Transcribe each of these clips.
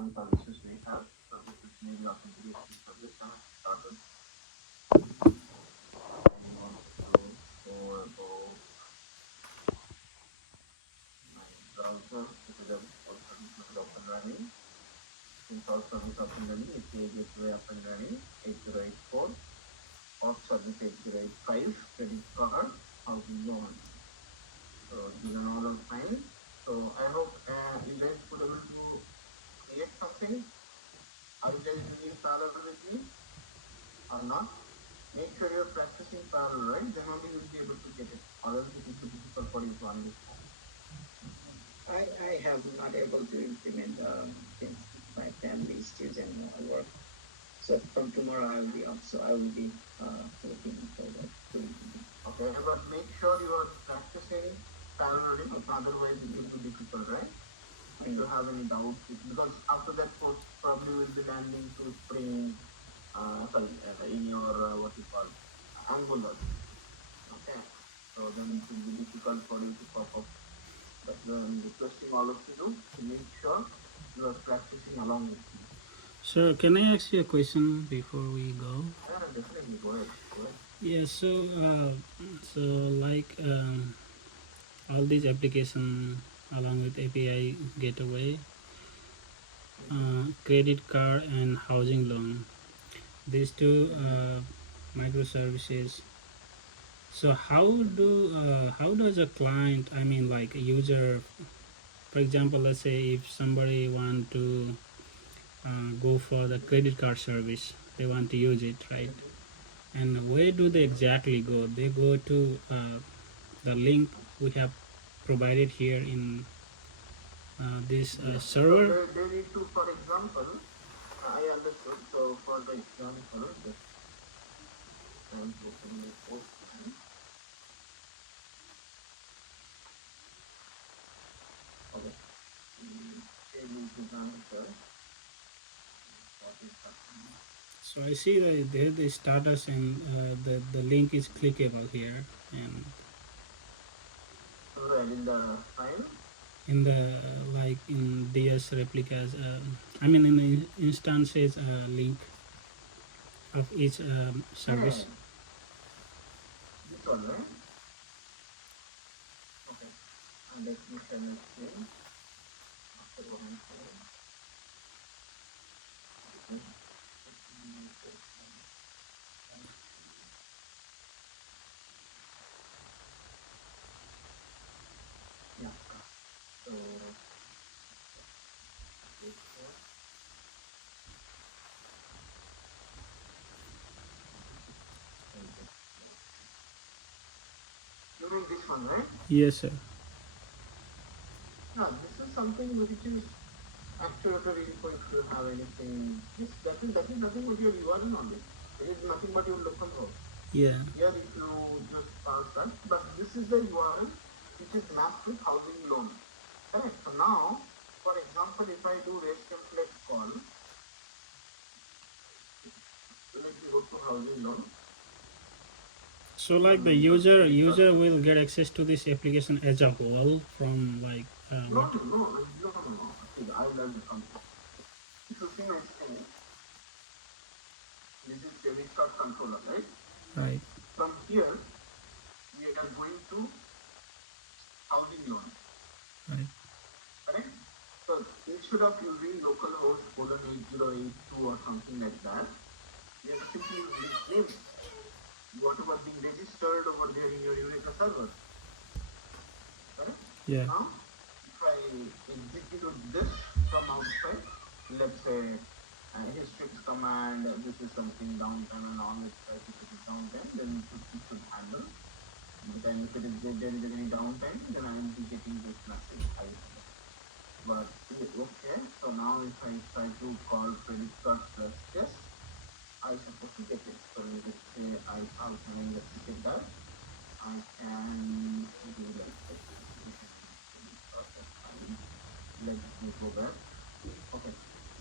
many services we have. So this is maybe authentication service and started. And you wanted to go about my browser because all services are up and running. Since all services up and running, it says gateway up and running, 8084, or service 8085, credit card, housing loan. So these are all fine. So I hope you guys could able to create something. Are you guys doing parallel with me or not? Make sure you're practicing parallel, right? Then only you'll be able to get it. Otherwise it will be difficult for you to understand. I have not able to implement since my family is student work. So from tomorrow I will be off, so I will be looking for that. Okay, but make sure you are practicing parallel, otherwise it will be difficult, right? If you have any doubts, because after that course probably will be landing to Spring, in your what you call Angular. Okay, so then it will be difficult for you to pop up. But I'm requesting all of you to make sure you are practicing along with me. Sir, can I ask you a question before we go? Yeah, definitely. Go ahead. Go ahead. Yeah, so like all these application along with API gateway, credit card and housing loan, these two microservices. So how does a client, I mean like a user, for example, let's say if somebody want to go for the credit card service, they want to use it, right? And where do they exactly go? They go to the link we have provided here in this server. So they need to, for example, I understood. So for the example, just trying to open my Postman. Okay. Table to answer. What is happening? So I see that there the status and the link is clickable here, and Well, in the file. in the like in DS replicas, I mean in the instances link of each service. Yeah. This one, right? Okay. And let me share my screen. After going through. Okay. Yeah. So you mean this one, right? Yes, sir. Yeah, this is something which is actually very info. If you have anything, that is nothing but your URL only. It is nothing but your local host. Yeah. Here, if you just pass that, but this is the URL which is mapped with housing loan. Correct. So now, for example, if I do REST template call, let me go to housing loan. So like the user will get access to this application as a whole from like No. See, I will learn something. If you see my screen, this is credit card controller, right? Right. From here, we are going to housing loan. Right. Correct? So instead of using localhost 8082 or something like that, we are simply using name. Whatever being registered over there in your Eureka server. Correct? Yeah. Now, if I execute this from outside, let's say history command, this is something downtime and all, let's try to put it downtime, then it should handle. But then if there is any downtime, then I will be getting this message. But okay, so now if I try to call credit card plus test, I supposed to get it. So let's say how can I investigate that? I can do like this. Let me go back. Okay,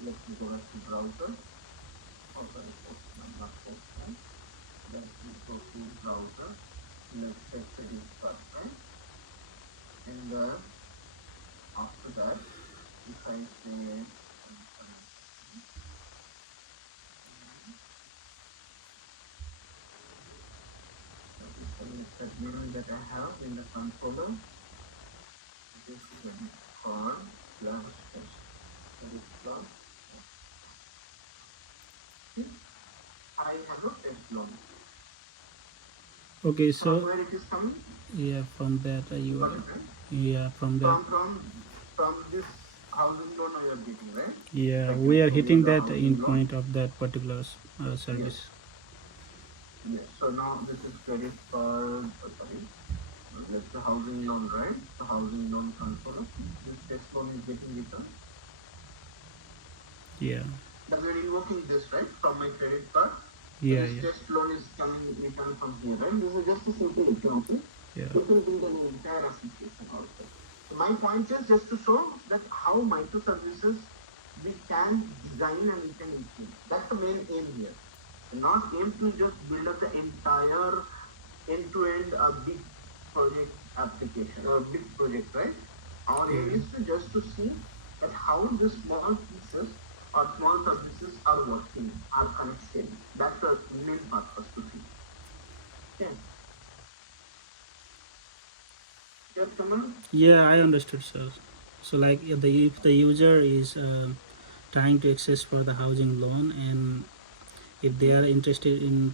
let me go back to browser. Oh, sorry, Postman, not Postman. Let me go to browser. Let's say credit card, right? And after that, if I say credit card plus test. Credit card. I have a test loan. Okay, From so where it is coming? yeah, from that you Got are, it, right? yeah, from that, From this housing loan I am getting, right? yeah, I can we are show you hitting the that housing in loan. point of that particular Yes. service. Yes. So now this is credit card. Sorry. Let's the housing loan, right? The housing loan controller. This test loan is getting returned. Yeah, That we are invoking this, right? From my credit card. So yeah, this yeah, test loan is coming returned from here, right? This is just a simple example. yeah. You can build an entire application also. So my point is just to show that how microservices we can design and we can implement. That's the main aim here. Not aim to just build up the entire end-to-end big project application or big project, right? Our aim is to just to see that how the small pieces or small services are working, are connected. That's the main purpose to see. Okay. Yes, Kamal? Yeah, I understood, sir. So like if the user is trying to access for the housing loan, and if they are interested in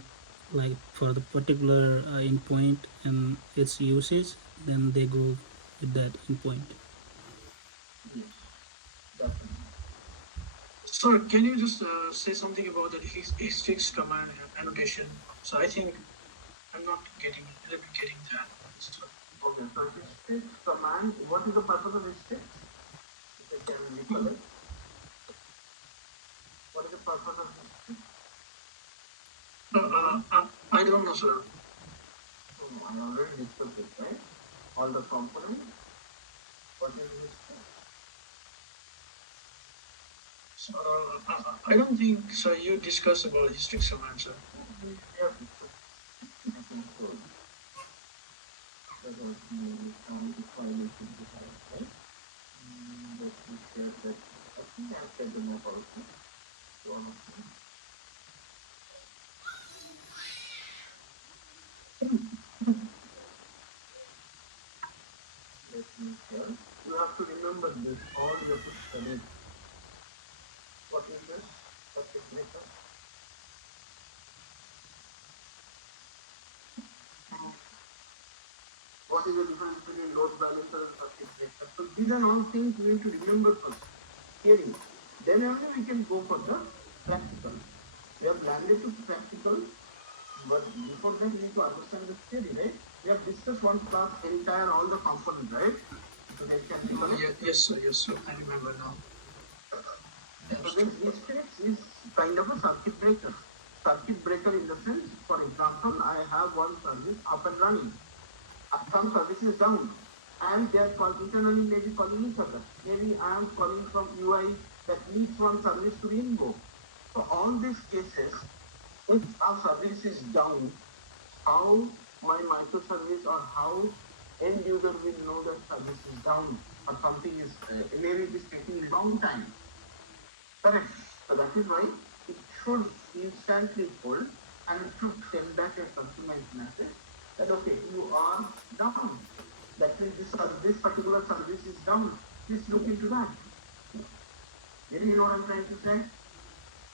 like for the particular endpoint and its usage, then they go with that endpoint. Yes, definitely. Sir, can you just say something about the histix command annotation? So I think I'm not getting that. So, Okay, so histix command, what is the purpose of histix? If I can recollect, what is the purpose of histix? I don't know, sir. I already discussed it, right? All the components. What is histix? So, I don't think so. You discussed about histix command, sir. Yeah, discussed. I think so. That was the file is simplified, right? Let me share that. I think I've shared the map also. So, let me share. You have to remember this. All you have to study. What is this? Circuit breaker. What is the difference between load balancer and circuit breaker? So these are all things we need to remember first. Theory. Then only we can go for the practical. We have landed to practical, but before that we need to understand the theory, right? We have discussed one class entire all the components, right? So they can recollect. Yes, sir. Yes, sir. I remember now. So then histix is kind of a circuit breaker. Circuit breaker in the sense, for example, I have one service up and running. Some service is down, and they are internally maybe calling each other. Maybe I am calling from UI that needs one service to be invoked. So all these cases, if our service is down, how my microservice or how end user will know that service is down or something is maybe it is taking long time. Correct. So that is why it should instantly hold and it should send back a customized message that okay, you are down. That means this particular service is down. Please look into that. You know what I'm trying to say?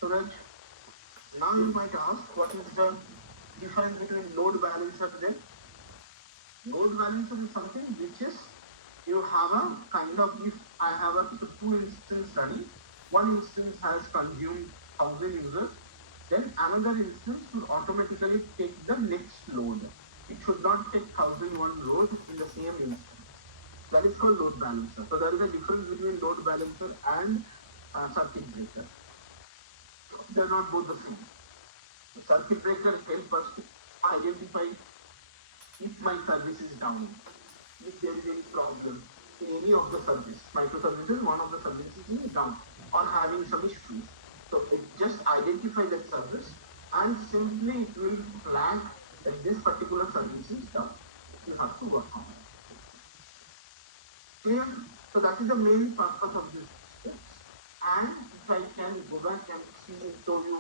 So that now you might ask, what is the difference between load balancer then? Load balancer is something which is you have a kind of, if I have a two instance running, one instance has consumed 1,000 users, then another instance will automatically take the next load. It should not take 1,001 loads in the same instance. That is called load balancer. So there is a difference between load balancer and circuit breaker. They are not both the same. The circuit breaker helps us to identify if my service is down, if there is any problem in any of the service, microservices, one of the services is down or having some issues. So it just identify that service and simply it will flag that this particular service is down. You have to work on it. Clear? So that is the main purpose of this step. And if I can go back and show you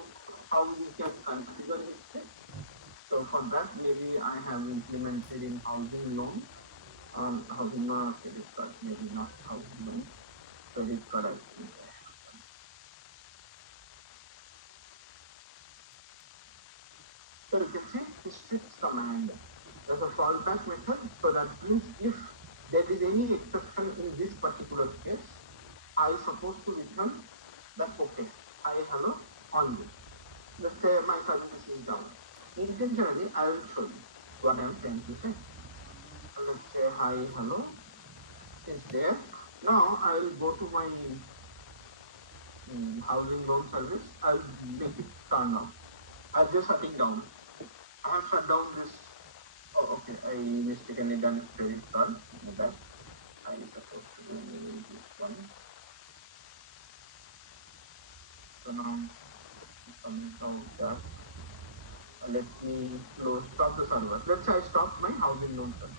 how we can configure this step. So for that, maybe I have implemented in housing loan. on housing loan or credit card, maybe not housing loan, credit card, I think. So you can see restricts command as a fallback method. So that means if there is any exception in this particular case, I supposed to return that okay, hi, hello, on this. Let's say my service is down. Intentionally, I will show you what I am trying to say. So let's say hi, hello, is there. Now I will go to my housing loan service. I will make it turn off. I'm just shutting down. I have shut down this. Oh, okay. I mistakenly done credit card. That I am supposed to do this one. So now coming out that. Let me stop the server. Let's say I stop my housing loan service.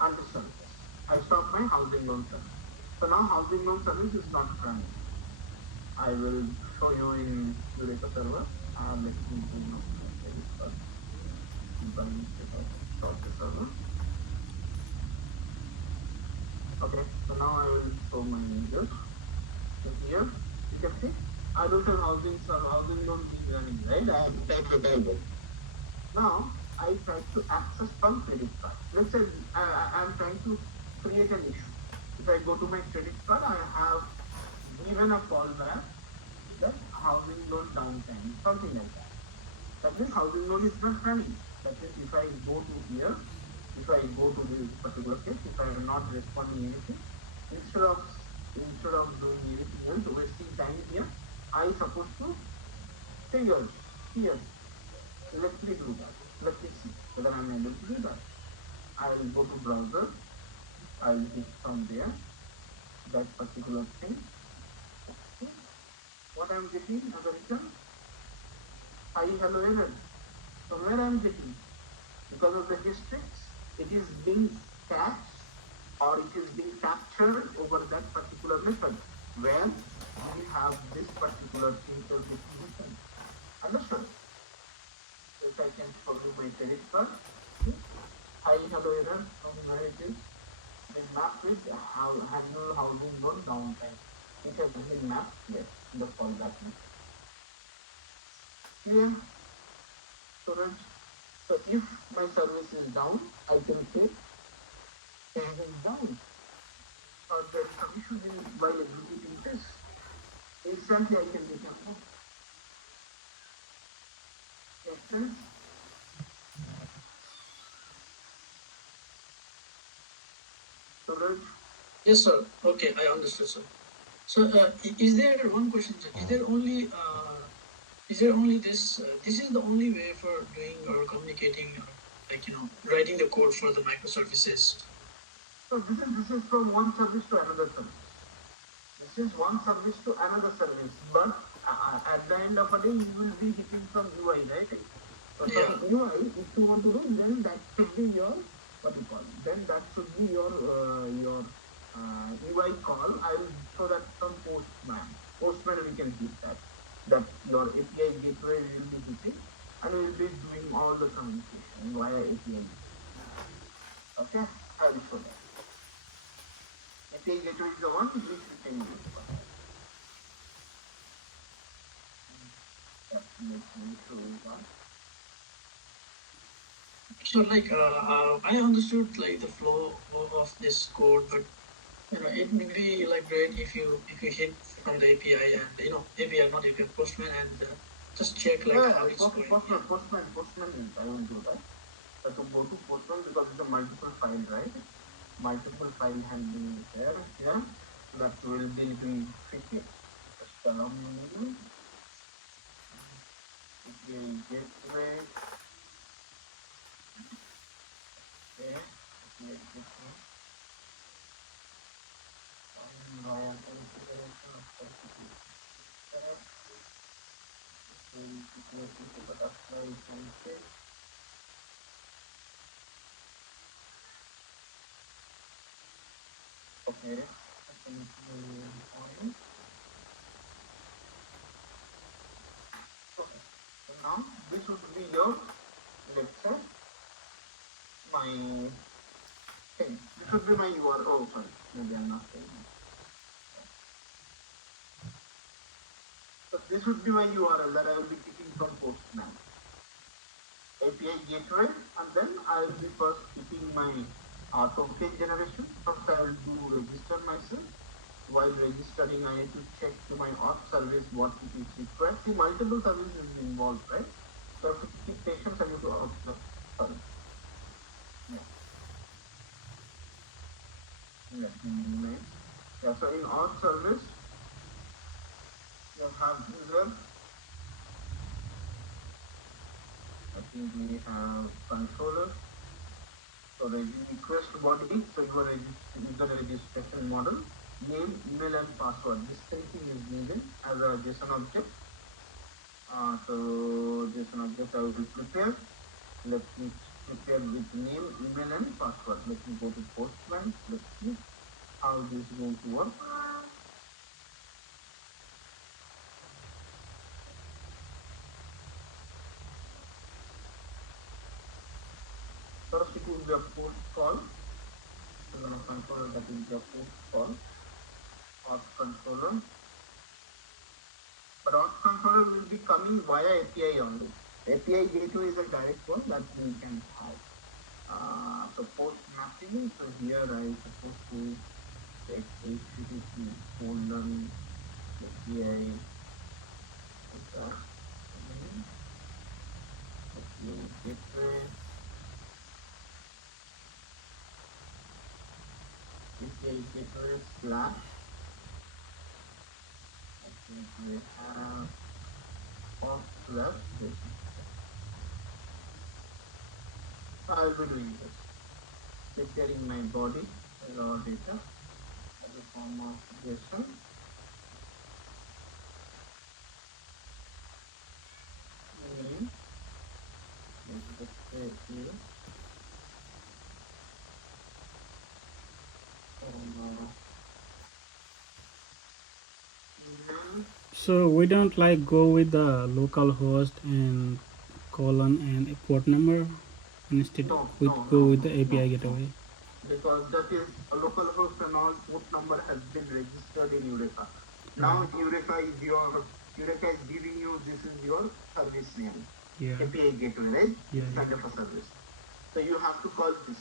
Understand? I stop my housing loan service. So now housing loan service is not running. I will show you in Eureka server. Let me bring up my credit card. Stop the server. Okay, so now I will show my users. So here you can see I don't have housing loan being running, right? I have typed available. Now I try to access some credit card. Let's say I am trying to create an issue. If I go to my credit card, I have given a fallback that housing loan downtime, something like that. That means housing loan is not running. That means if I go to here, if I go to this particular case, if I am not responding anything, instead of doing anything else, wasting time here, I supposed to trigger here. So let me do that. Let me see whether I am able to do that. I will go to browser. I will hit from there that particular thing. Okay. What I am getting as a return? Hi, hello, error. From where I am getting? Because of the histories, it is being cached or it is being captured over that particular method where we have this particular interpretation. Understood? So if I can show you my credit card, hi, hello, error, from where it is. The map with handle housing loan downtime. It has been mapped here in the fallback method. Clear? Storage. So if my service is down, I can say service is down. Or there is some issue while executing this. Instantly I can make a move. Makes sense? Storage. Yes, sir. Okay, I understood, sir. So, is there one question, sir? Is there only this? This is the only way for doing or communicating, writing the code for the microservices. So this is from one service to another service. This is one service to another service, but at the end of the day, you will be hitting from UI, right? So Yeah. from UI, if you want to do, then that should be your Then that should be your UI call. I will show that from Postman. Postman we can hit that. That your API gateway will be hitting, and we will be doing all the communication via API. Okay, I will show that. API gateway is the one which we can use. Let me show you that. So, I understood the flow of this code, but it would be great if you hit from the API and API, not API, Postman, and just check how it's going. Postman, I will do that. So to go to Postman because it's a multiple file, right? Multiple file handling is there. Here that will be fitted. Just allow me a moment. API gateway. Okay. API gateway. Via configuration of certificate. Butterfly config. Okay. Point. Okay. So now this would be your, let's say, my thing. should be my URL. Oh, sorry, maybe I'm not saying that. So this would be my URL that I will be picking from Postman. API gateway, and then I will be first picking my token generation. First I will do register myself. While registering, I need to check to my auth service what it is required. See, multiple services involved, right? So to keep patience, I need to observe. Sorry. Yeah. Let me minimize. Yeah, so in auth service, you have user. I think we have controller. So the request body, so your user registration model, name, email, and password. This same thing is needed as a JSON object. So JSON object I will prepare. Let me prepare with name, email, and password. Let me go to Postman. Let's see how this is going to work. First, it will be a post call. So I'm going to controller that will be a post call. Auth controller. But auth controller will be coming via API only. API gateway is a direct one that we can have. So post mapping. So here I supposed to take HTTP colon API. Gateway. API gateway slash. I think we have off slash. I will be doing this. Preparing my body raw data as a form of JSON. Name. Let's say here. So we don't like go with the local host and colon and a port number. Instead, we go with the API gateway. Because that is a local host and all port number has been registered in Eureka. Now Eureka is giving you this is your service name. Yeah. API gateway, right? Yeah. Kind of a service. So you have to call this,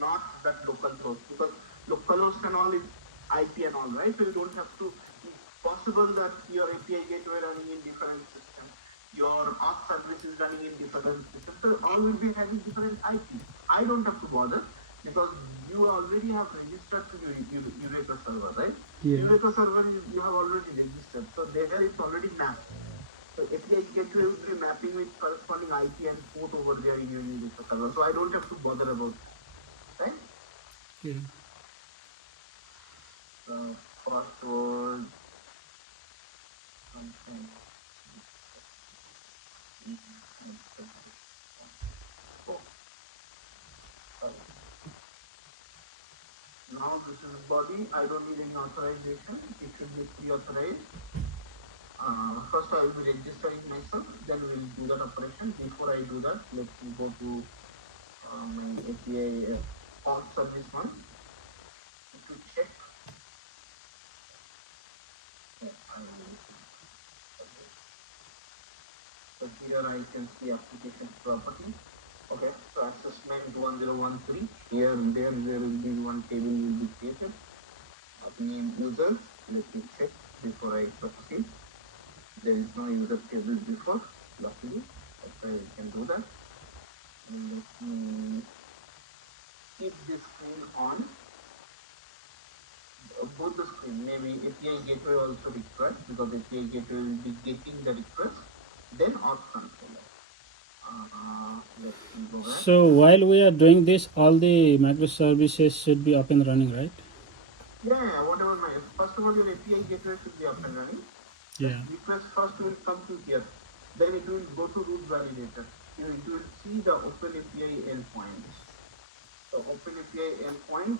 not that local host, because local host and all is IP and all, right? So you don't have to. It's possible that your API gateway running in different systems, your auth service is running in different systems, so all will be having different IP. I don't have to bother because you already have registered to your Eureka server, right? Yeah. Eureka server you have already registered, so there it's already mapped. So API gateway will be mapping with corresponding IP and port over there in your Eureka server. So I don't have to bother about it, right? Yeah. Password. Something. Oh. Sorry. Now this is body. I don't need any authorization. It should be pre-authorized. First I will be registering myself, then we will do that operation. Before I do that, let me go to my API auth service one to check. So here I can see application property. Okay, so assessment 1013. Here and there will be one table will be created. Name user. Let me check before I proceed. There is no user table before, luckily. Okay, I can do that. And let me keep this screen on. Both the screen, maybe API gateway also required because API gateway will be getting the request, then auth controller. Let me go back. So while we are doing this, all the microservices should be up and running, right? Yeah, whatever my first of all your API gateway should be up and running. Yeah. The request first will come to here. Then it will go to root validator. It will see the OpenAPI endpoints. So OpenAPI endpoint,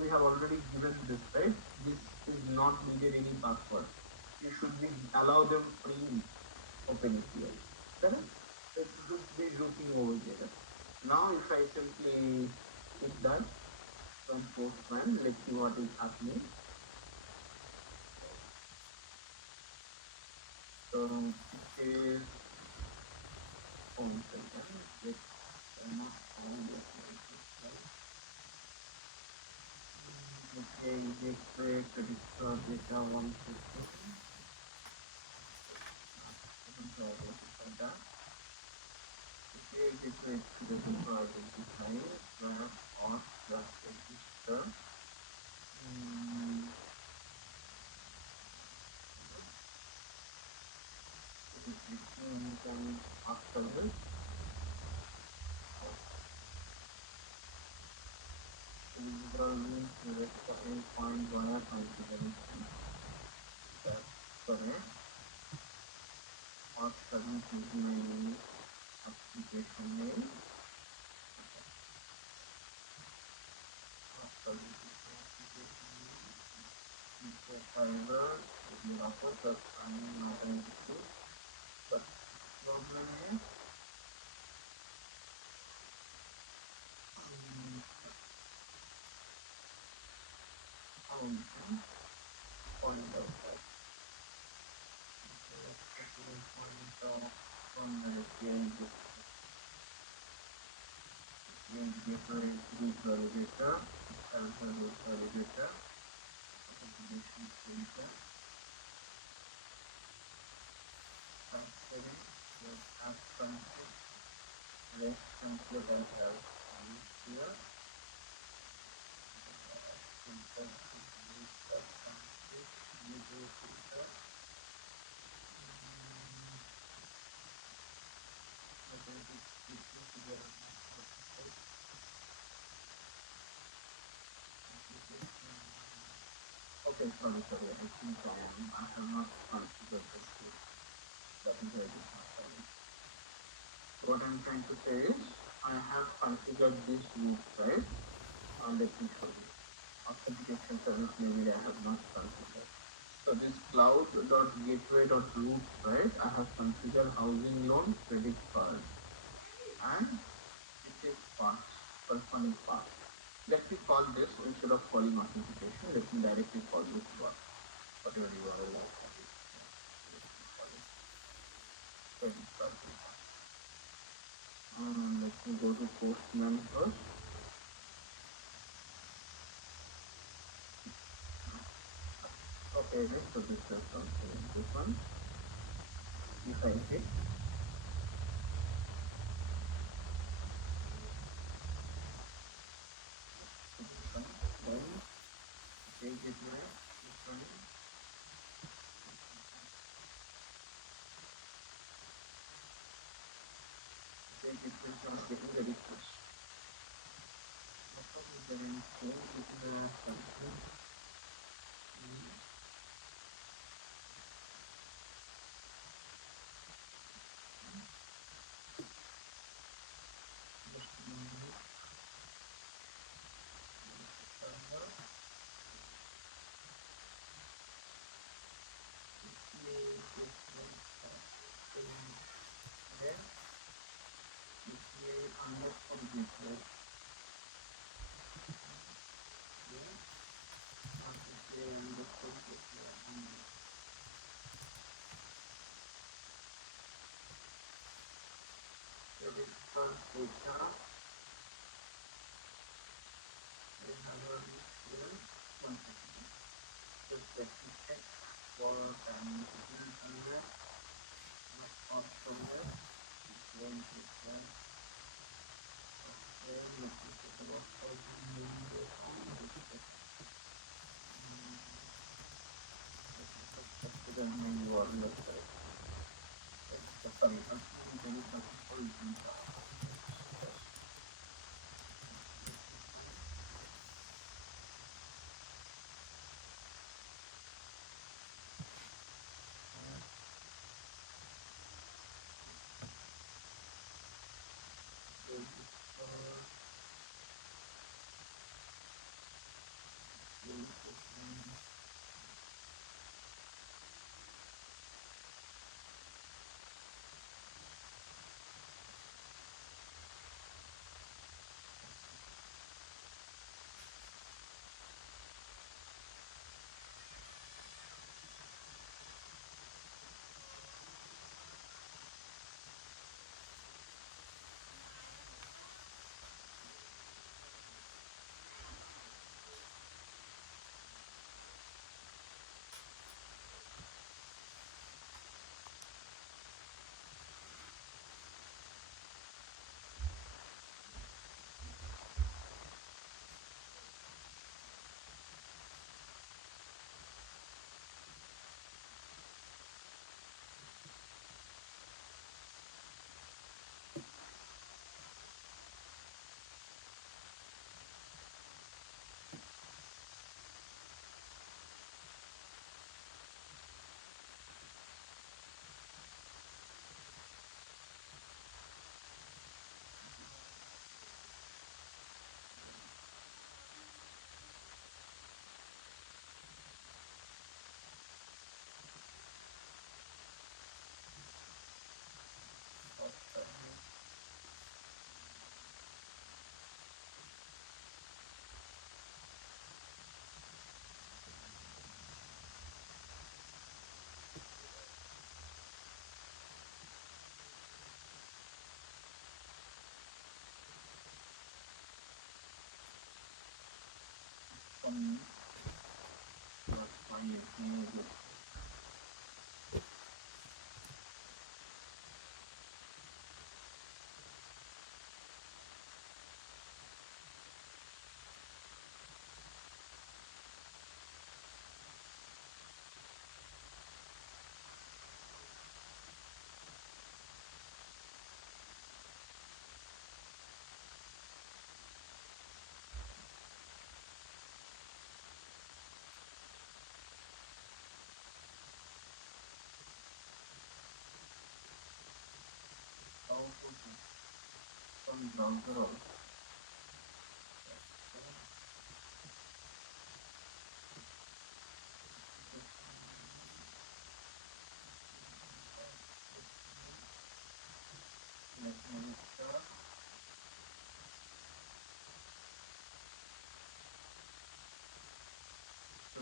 we have already given this, right? This is not needed any password. You should be allow them free OpenAPI. Correct? It should be looking over there. Now if I simply hit that, from Postman. Let's see what is happening. So it is one second. Let's not find it. Okay, gateway credit card data 150. Okay, gateway credit card identify where or just register. It is written after this. Means the point via configuration. That's correct. Or service is my application name. Service is my application name. Info fiber, the offer that I am not an issue. But problem is point of that. Point of from the gateway root validator, server root validator, application filter, transferring your app config, rest template I have used here. Filter, filter, config, user filter. Okay, sorry, I think I have not configured this script. That is why it is not coming. What I'm trying to say is, I have configured this root, right? Let me show you. Authentication service maybe I have not configured. So this cloud.gateway.root, right? I have configured housing loan credit card and it is pass, corresponding pass. Let me call this instead of calling authentication. Let me directly call this pass. Whatever you are allowed to do. Credit card. Let me go to Postman first. Okay, so this is something this one. If I hit take it right, this one. Take it right, I was getting the request. What is there any change with the function? Data. One second. Just let me check for dimension somewhere. Not off somewhere. Going to that. Okay, let me check about how to move this on. The main word, let's say. Sorry, I'm going to origin. From browser also. Let me start.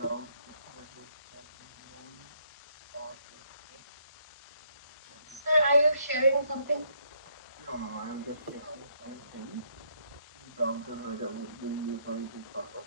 Cloud. Sir, are you sharing something? No, no, I'm just checking something. Browser whether would be going to pop up.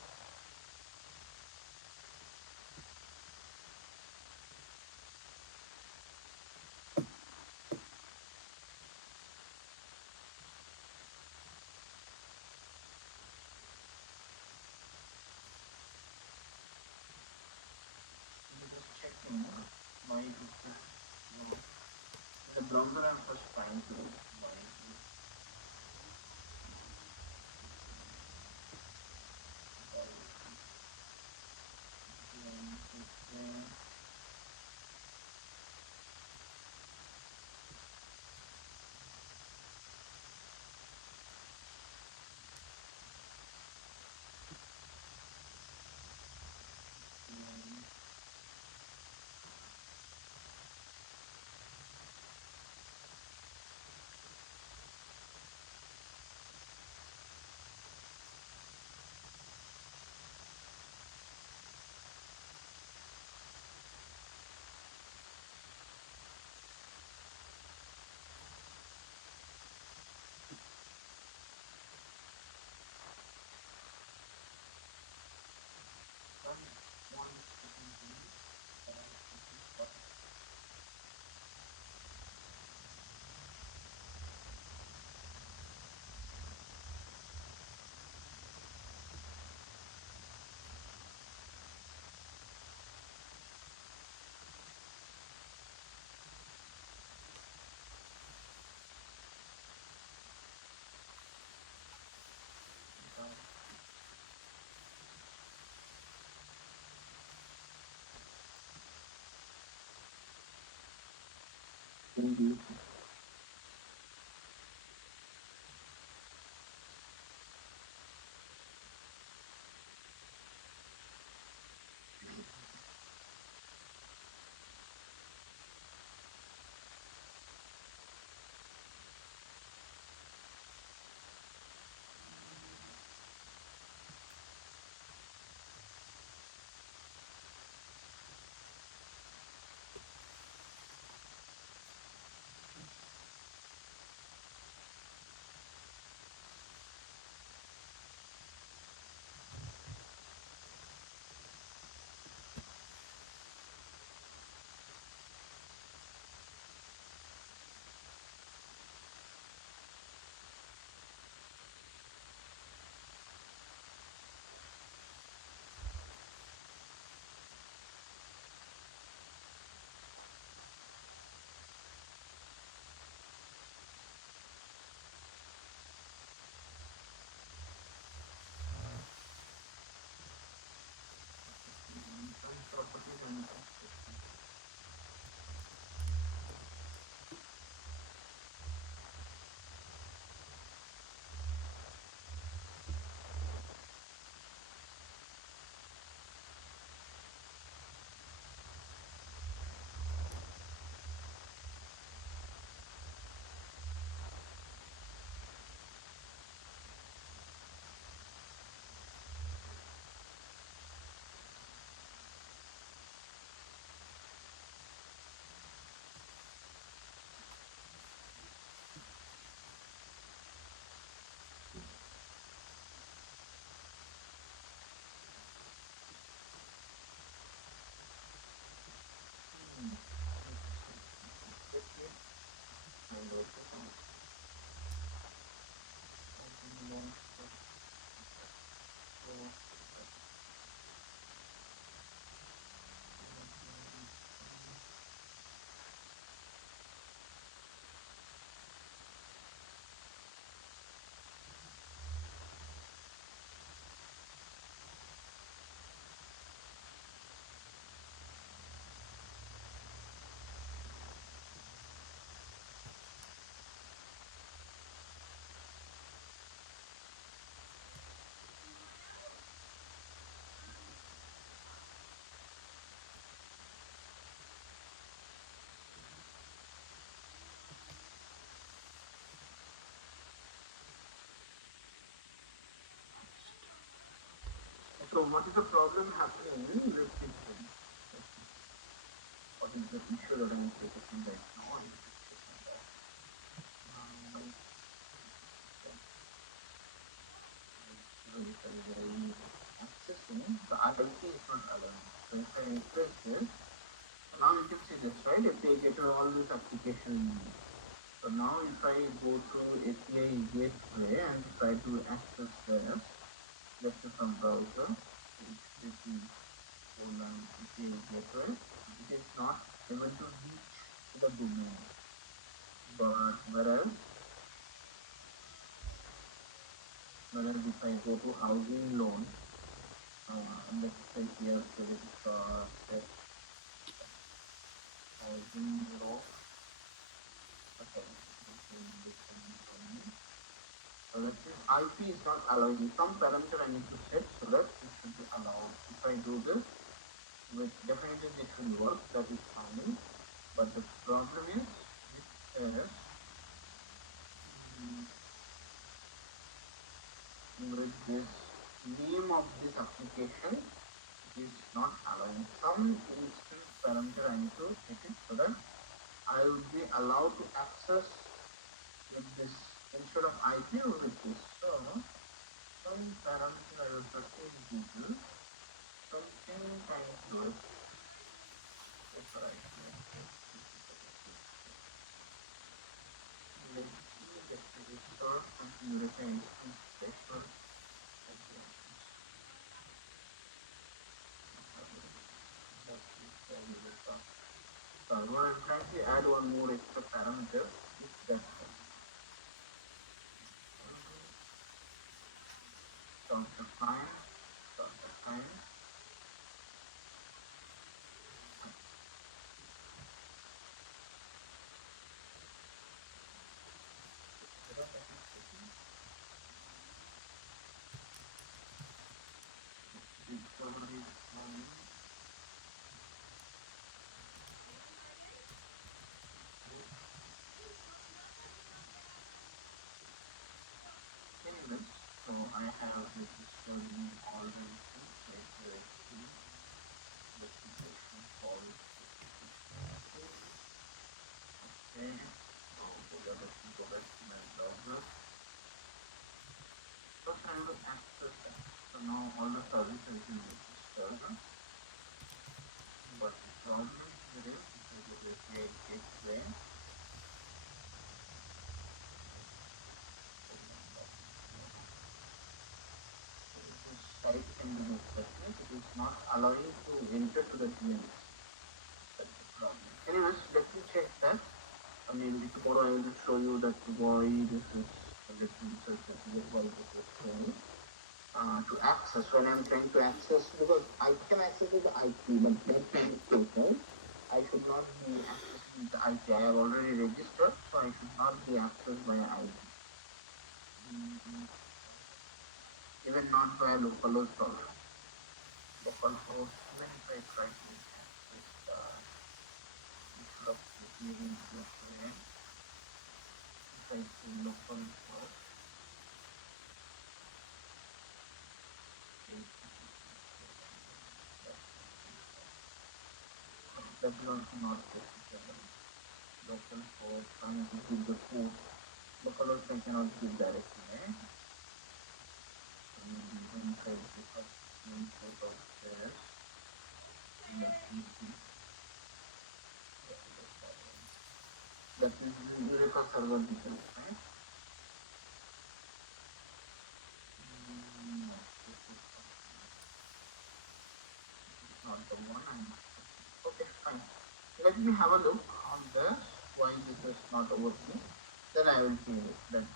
I'm just checking my the browser I'm first trying to find. Indeed. Some properties and and also So what is the problem happening in this system? What is the issue that I'm focusing right now? Accessing the IP is not allowed. So if I refresh this, now you can see this, right? If they get all this application. So now if I go to API gateway and try to access this, let's say from browser, HTTP API gateway, it is not able to reach the domain. But whereas if I go to housing loan, let's say here credit card, housing loan. Okay. So let's say IP is not allowing. Some parameter I need to set so that it should be allowed. If I do this, with definitely this will work. That is fine. But the problem is this with this name of this application is not allowing. Some instance parameter I need to set it so that I will be allowed to access with this instead of IP or with this. So some parameter I will put in Google, something kind of do it. That's right. Let's see, let's restore something written in special. So what I'm trying to add one more extra parameter is that counter time. Recovery time. Anyways, so I have registered in all the destination called. Okay, so let me go back to my browser. First I will access that. So now all the services have been registered. But the problem here is because of the API gateway. This site can be requested. It is not allowing to enter to the DNS. That's the problem. Anyways, let me check that. I mean, tomorrow I will show you that why this is. Let me search why this is showing. To access, when I'm trying to access, because I can access with the IP, but that can be total. I should not be accessing the IP. I have already registered, so I should not be accessed by IP. Even not by localhost also. Localhost, even if I try to access instead of using VPN, if I say localhost, that is also not possible. Localhost, I need to give the port. Localhost I cannot give directly, right? Inside the first input of this, that is Eureka server details, right? No, this is not the one. Okay, fine. Let me have a look on this, why this is not working. Then I will see that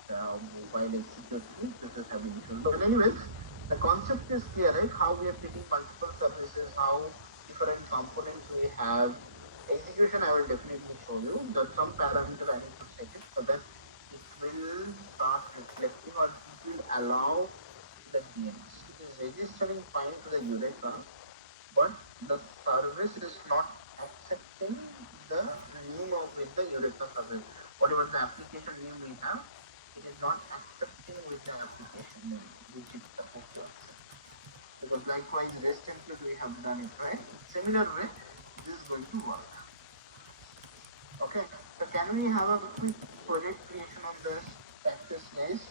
while executing, this is having issues. But anyways, the concept is clear, right? How we are picking multiple services, how different components we have. Execution I will definitely show you. That some parameter I need to set it so that it will start reflecting or it will allow the DNS. It is registering fine to the Eureka, but the service is not accepting the name of with the Eureka service. Whatever the application name we have, it is not accepting with the application name which is supposed to accept. Because likewise, REST template we have done it, right? Similar way, this is going to work. Okay, so can we have a quick project creation of this practice list?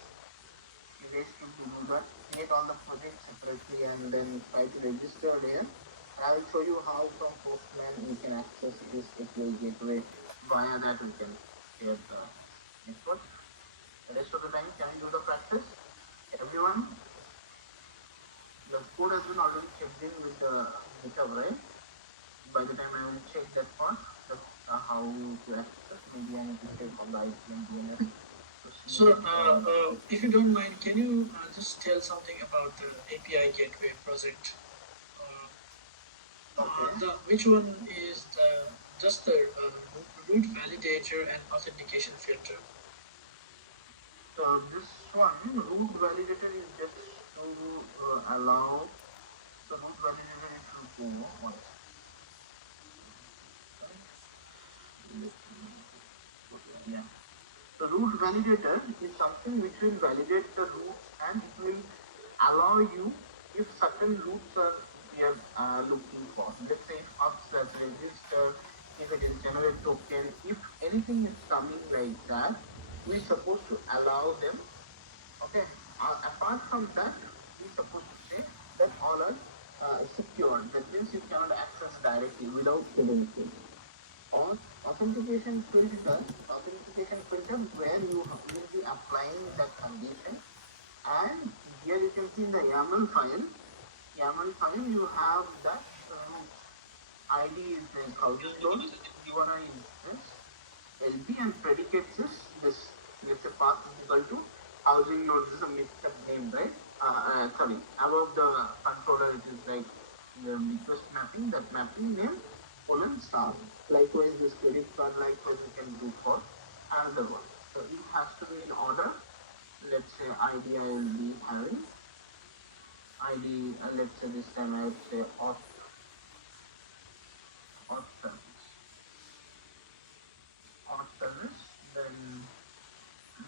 You guys need to do that. Create all the projects separately and then try to register there. I will show you how from Postman we can access this API gateway. Via that we can share the input. The rest of the time, can we do the practice? Everyone, the code has been already checked in with the GitHub, right? By the time I will check that part, how to access, maybe I need to check on the IPM DNS. So, if you don't mind, can you just tell something about the API Gateway project? Which one is just the root validator and authentication filter? So this one, root validator is just to allow the root validator to go once. Yeah. The root validator is something which will validate the root and it will allow you if certain roots are we are looking for. Let's say ops as register, if it is generate token, if anything is coming like that, we're supposed to allow them. Okay. Apart from that, we're supposed to say that all are secured. That means you cannot access directly without credentials. Or authentication filter where you will be applying that condition, and here you can see in the YAML file you have that root ID is this housing loan, URI is this, LP and predicates is this. Let's say path is equal to housing loan. This is a mixed up name, right? Sorry, above the controller it is like the request mapping, that mapping name star. Likewise, this credit card, likewise, we can do for another one. So it has to be in order. Let's say ID I will be having. ID, let's say this time I would say auth service. Auth service, then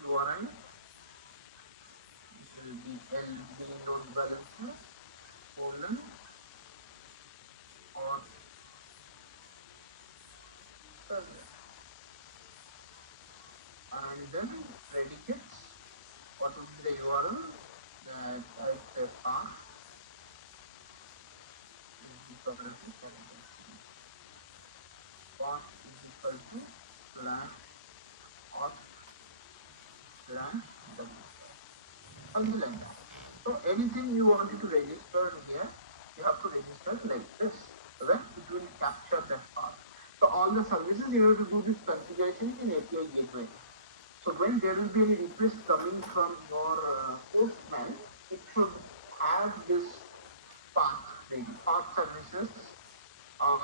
URI, it will be LB load balancer, colon, or service. And then predicates, what would be the URL? That I say path is equal to path is equal to slash auth slash w. Something like that. So anything you wanted to register here, you have to register like this, so that it will capture that path. So all the services you have to do this configuration in API gateway. So when there will be any request coming from your Postman, it should have this path, like path services, or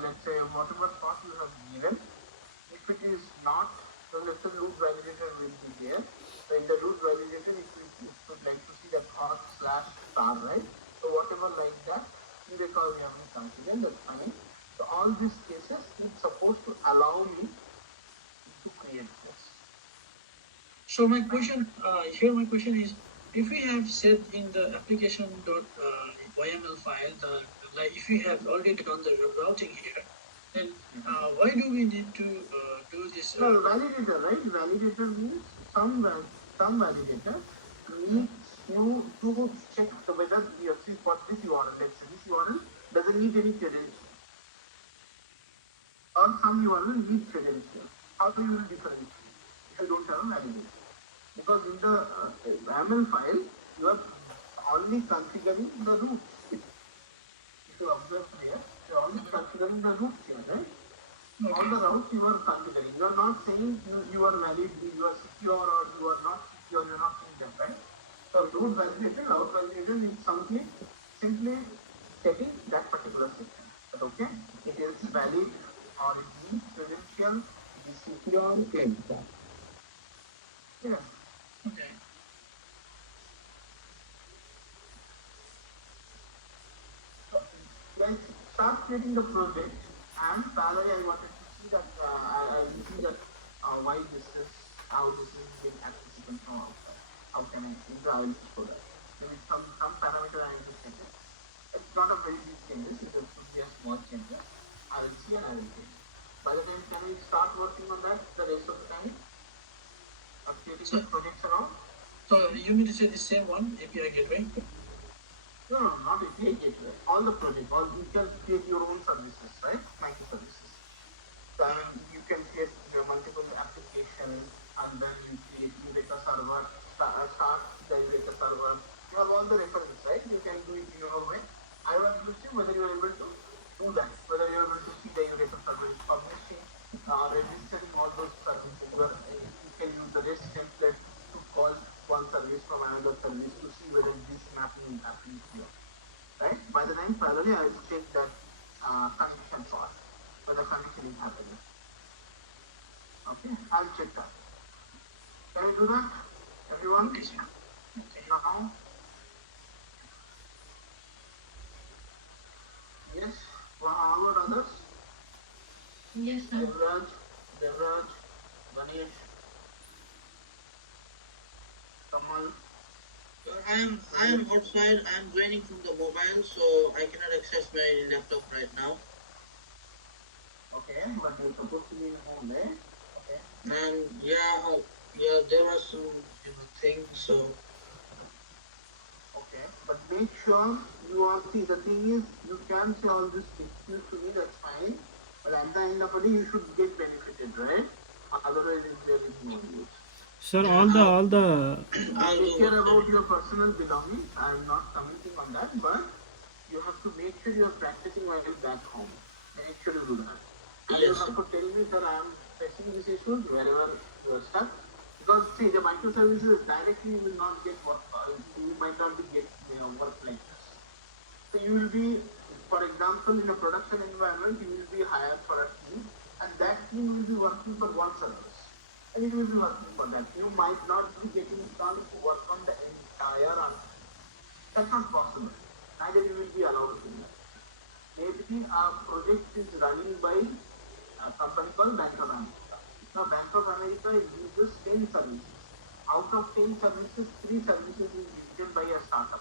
let's say whatever path you have given. If it is not, so let's say root validator will be there. So in the root validator, it would like to see that path slash star, right? So whatever like that, because we haven't considered, that's fine. So all these cases, it's supposed to allow me to create this. So my question is, if we have set in the application.yml file, like if we have already done the routing here, then why do we need to do this? No, validator, right? Validator means some validator needs you to check whether you see for this URL, let's say this URL doesn't need any credentials, or some URL needs credentials. How do you differentiate if you don't have a validator? Because in the YAML file, you are only configuring the root. If you observe here, you are only configuring the root here, right? Okay. All the routes you are configuring. You are not saying you are valid, you are secure, or you are not secure, you are not saying that, right? So root validation is something simply checking that particular section. But okay, it is valid or it needs credential, it is secure, like that. Yeah. Okay. Let's start creating the project, and parallelly I wanted to see that I will see that why this is, how this is being accessible from outside. How can I see? I will show that. There is some parameter I need to set it. It's not a very big changes, it will be a small changes. I will see and I will change. By the time can we start working on that the rest of the time? Of creating So- the projects and all? So you mean to say the same one, API gateway? No, no, not API gateway. All the project, all you can create your own services, right? Microservices. So I mean, you can create multiple applications and then you create Eureka server, start the Eureka server. You have all the references, right? You can do it in your way. I want to see whether you are able to do that, whether you are able to see the Eureka server is publishing, registering all those services. Where you can use the REST template to call one service from another service to see whether this mapping is happening here. Right? By the time parallelly, I will check that connection part, whether connection is happening. Okay, I'll check that. Can we do that, everyone? Okay, sir. Okay. Now, yes. How about others? Yes, sir. Devraj, Ganesh, Kamal. I am outside. I am joining from the mobile, so I cannot access my laptop right now. Okay, but you're supposed to be in home there. Okay. And there are some things. So Okay, but make sure you all see the thing is you can say all this excuse to me, that's fine. But at the end of the day you should get benefited, right? Otherwise there is no use. Sir, all the I'll Take do care what about your personal belongings. I am not commenting on that, but you have to make sure you are practicing while you're back home. Make sure you do that. And you Yes, have to tell me, sir, I am facing this issue wherever you are stuck. Because see, the microservices directly will not get work. You might not be get work like this. So you will be, for example, in a production environment, you will be hired for a team, and that team will be working for one service, and it will be working for that. You might not be getting chance to work on the entire answer. That's not possible. Neither you will be allowed to do that. Maybe our project is running by a company called Bank of America. Now Bank of America uses 10 services. Out of 10 services, 3 services is written by a startup.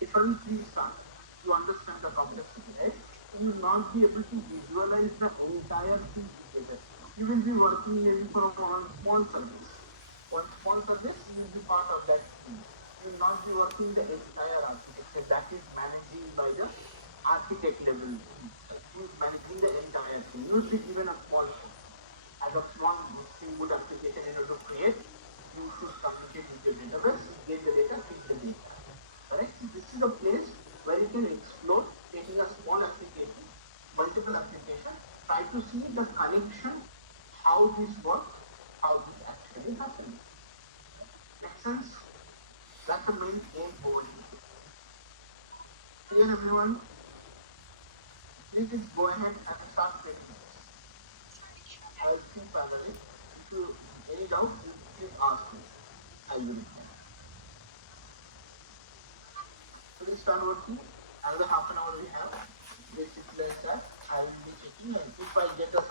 It's only 3 startups. You understand the complexity, right? You will not be able to visualize the entire thing together. You will be working maybe for one small service. One small service, you will be part of that team. You will not be working the entire architecture. That is managing by the architect level. He is managing the entire thing. You will be given a small thing. As a small good application in order to create, you should communicate with your database, get the data, feed the data. Correct? This is a place where you can explore taking a small application, multiple applications, try to see the connection, how this works, how this actually happens. Make sense? That's the main aim over here. Clear, everyone? Please go ahead and start creating this. I'll see finally. If you any doubt, you please ask me. I will reply. Please start working. Another half an hour we have. Basic like that. I will be checking, and if I get a